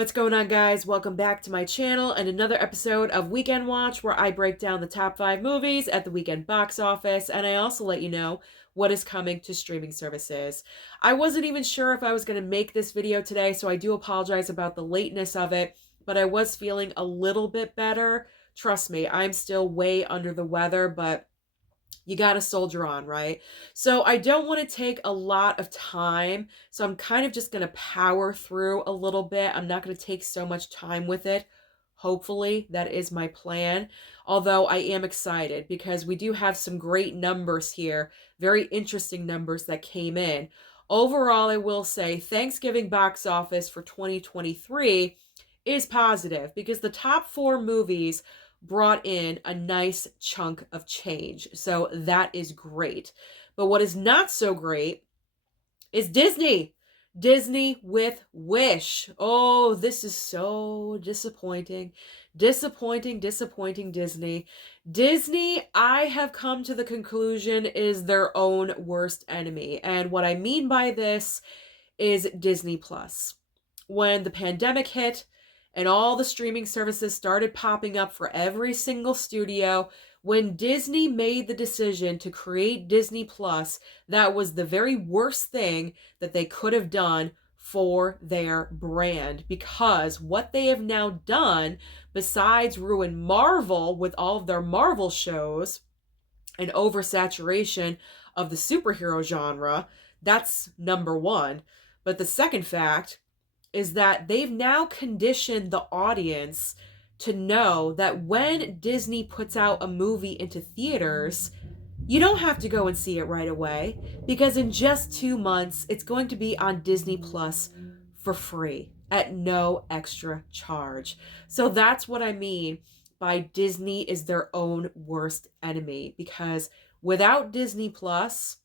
What's going on, guys? Welcome back to my channel and another episode of Weekend Watch, where I break down the top 5 movies at the weekend box office, and I also let you know what is coming to streaming services. I wasn't even sure if I was going to make this video today, so I do apologize about the lateness of it, but I was feeling a little bit better. Trust me, I'm still way under the weather, but you got to soldier on, right? So I don't want to take a lot of time. So I'm kind of just going to power through a little bit. I'm not going to take so much time with it. Hopefully, that is my plan. Although I am excited because we do have some great numbers here, very interesting numbers that came in. Overall, I will say Thanksgiving box office for 2023 is positive because the top 4 movies brought in a nice chunk of change. So that is great. But what is not so great is Disney. Disney with Wish. Oh, this is so disappointing. Disappointing Disney. Disney, I have come to the conclusion, is their own worst enemy. And what I mean by this is Disney Plus. When the pandemic hit, and all the streaming services started popping up for every single studio, when Disney made the decision to create Disney Plus, that was the very worst thing that they could have done for their brand, because what they have now done, besides ruin Marvel with all of their Marvel shows and oversaturation of the superhero genre, that's number one. But the second fact is that they've now conditioned the audience to know that when Disney puts out a movie into theaters, you don't have to go and see it right away, because in just 2 months, it's going to be on Disney Plus for free at no extra charge. So that's what I mean by Disney is their own worst enemy, because without Disney Plus,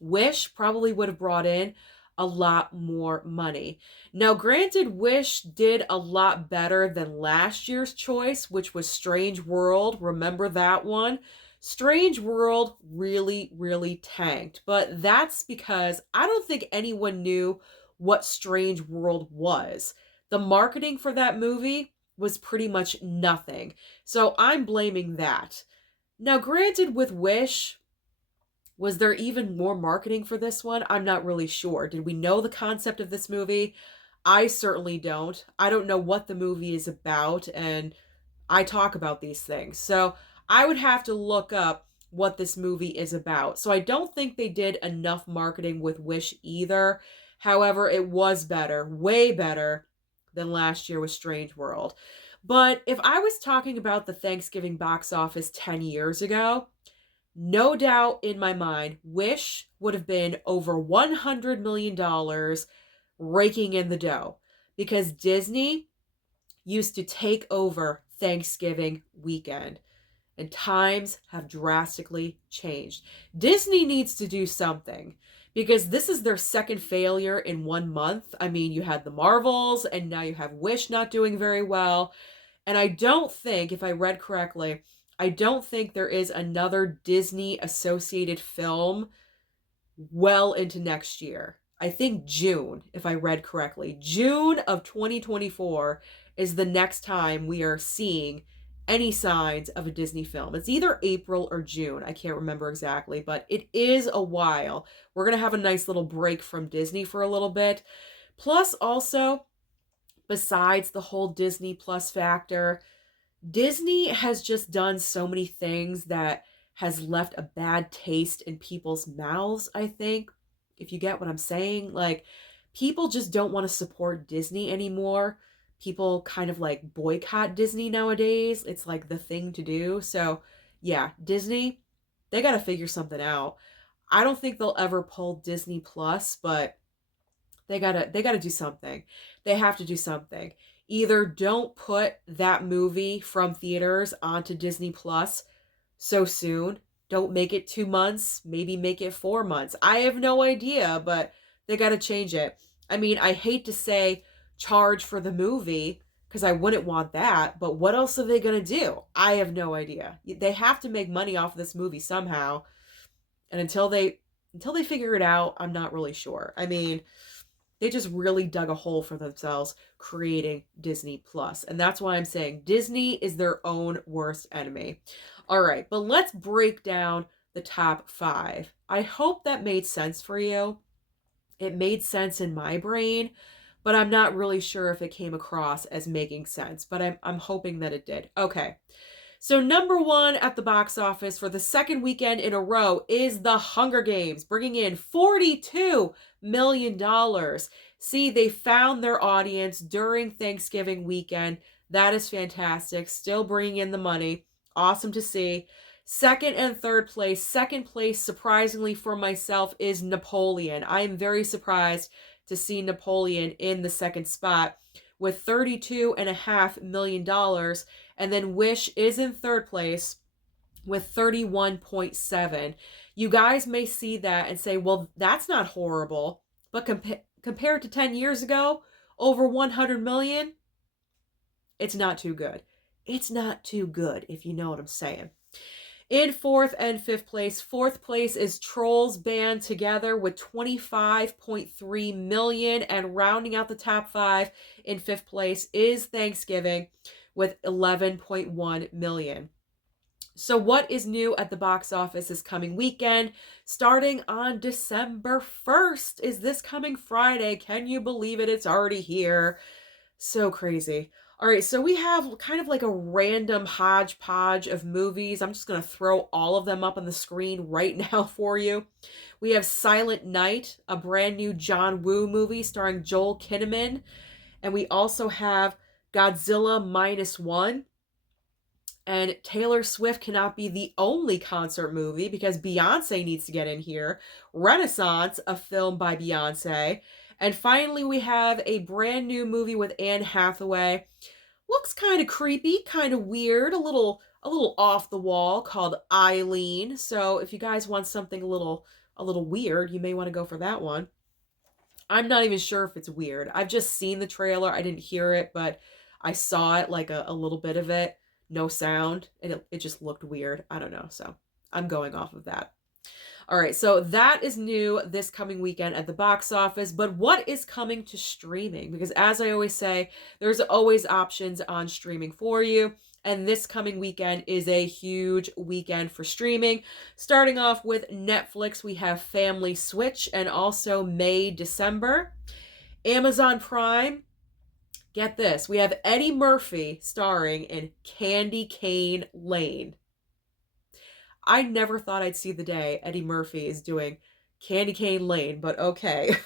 Wish probably would have brought in a lot more money. Now, granted, Wish did a lot better than last year's choice, which was Strange World. Remember that one? Strange World really tanked, but that's because I don't think anyone knew what Strange World was. The marketing for that movie was pretty much nothing. So I'm blaming that. Now, granted, with Wish, was there even more marketing for this one? I'm not really sure. Did we know the concept of this movie? I certainly don't. I don't know what the movie is about, and I talk about these things. So I would have to look up what this movie is about. So I don't think they did enough marketing with Wish either. However, it was better, way better than last year with Strange World. But if I was talking about the Thanksgiving box office 10 years ago, no doubt in my mind, Wish would have been over $100 million raking in the dough, because Disney used to take over Thanksgiving weekend, and times have drastically changed. Disney needs to do something, because this is their second failure in 1 month. I mean, you had the Marvels, and now you have Wish not doing very well. And I don't think, if I read correctly, I don't think there is another Disney associated film well into next year. I think June, if I read correctly. June of 2024 is the next time we are seeing any signs of a Disney film. It's either April or June. I can't remember exactly, but it is a while. We're going to have a nice little break from Disney for a little bit. Plus, also, besides the whole Disney Plus factor, Disney has just done so many things that has left a bad taste in people's mouths, I think. If you get what I'm saying, like, people just don't want to support Disney anymore. People kind of like boycott Disney nowadays. It's like the thing to do. So, yeah, Disney, they got to figure something out. I don't think they'll ever pull Disney Plus, but they gotta do something. They have to do something. Either don't put that movie from theaters onto Disney Plus so soon. Don't make it 2 months. Maybe make it 4 months. I have no idea, but they gotta change it. I mean, I hate to say charge for the movie, because I wouldn't want that, but what else are they gonna do? I have no idea. They have to make money off of this movie somehow. And until they figure it out, I'm not really sure. I mean, They just really dug a hole for themselves creating Disney Plus. And that's why I'm saying Disney is their own worst enemy. All right, but let's break down the top 5. I hope that made sense for you. It made sense in my brain, but I'm not really sure if it came across as making sense, but I'm hoping that it did. Okay. So number 1 at the box office for the second weekend in a row is The Hunger Games, bringing in $42 million. See, they found their audience during Thanksgiving weekend. That is fantastic. Still bringing in the money. Awesome to see. Second and third place. Second place, surprisingly for myself, is Napoleon. I am very surprised to see Napoleon in the second spot with $32.5 million. And then Wish is in third place with 31.7. You guys may see that and say, well, that's not horrible. But compared to 10 years ago, over 100 million, it's not too good. It's not too good, if you know what I'm saying. In fourth and fifth place, fourth place is Trolls Band Together with 25.3 million. And rounding out the top 5 in fifth place is Thanksgiving with 11.1 million. So what is new at the box office this coming weekend? Starting on December 1st is this coming Friday. Can you believe it? It's already here. So crazy. All right, so we have kind of like a random hodgepodge of movies. I'm just going to throw all of them up on the screen right now for you. We have Silent Night, a brand new John Woo movie starring Joel Kinnaman. And we also have Godzilla -1. And Taylor Swift cannot be the only concert movie because Beyonce needs to get in here. Renaissance, a film by Beyonce. And finally, we have a brand new movie with Anne Hathaway. Looks kind of creepy, kind of weird, a little off the wall, called Eileen. So if you guys want something a little weird, you may want to go for that one. I'm not even sure if it's weird. I've just seen the trailer. I didn't hear it, but I saw it, like a little bit of it. No sound. And it just looked weird. I don't know. So I'm going off of that. All right, so that is new this coming weekend at the box office. But what is coming to streaming? Because as I always say, there's always options on streaming for you. And this coming weekend is a huge weekend for streaming. Starting off with Netflix, we have Family Switch, and also May, December. Amazon Prime, get this, we have Eddie Murphy starring in Candy Cane Lane. I never thought I'd see the day Eddie Murphy is doing Candy Cane Lane, but okay.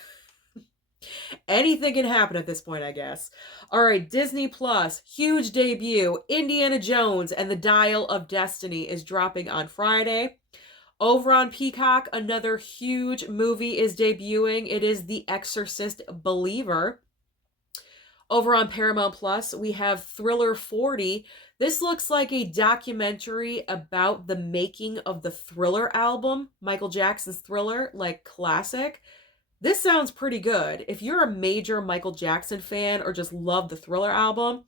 Anything can happen at this point, I guess. All right, Disney Plus, huge debut. Indiana Jones and the Dial of Destiny is dropping on Friday. Over on Peacock, another huge movie is debuting. It is The Exorcist Believer. Over on Paramount Plus, we have Thriller 40. This looks like a documentary about the making of the Thriller album, Michael Jackson's Thriller, like classic. This sounds pretty good. If you're a major Michael Jackson fan or just love the Thriller album,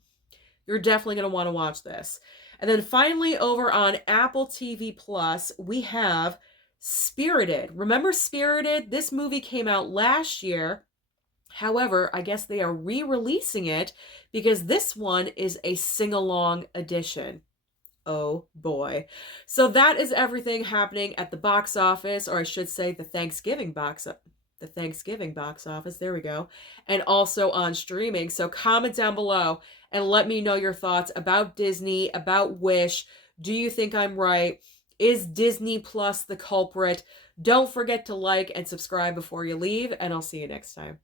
you're definitely going to want to watch this. And then finally, over on Apple TV Plus, we have Spirited. Remember Spirited? This movie came out last year. However, I guess they are re-releasing it because this one is a sing-along edition. Oh boy. So that is everything happening at the box office, or I should say the Thanksgiving box office. There we go. And also on streaming. So comment down below and let me know your thoughts about Disney, about Wish. Do you think I'm right? Is Disney Plus the culprit? Don't forget to like and subscribe before you leave, and I'll see you next time.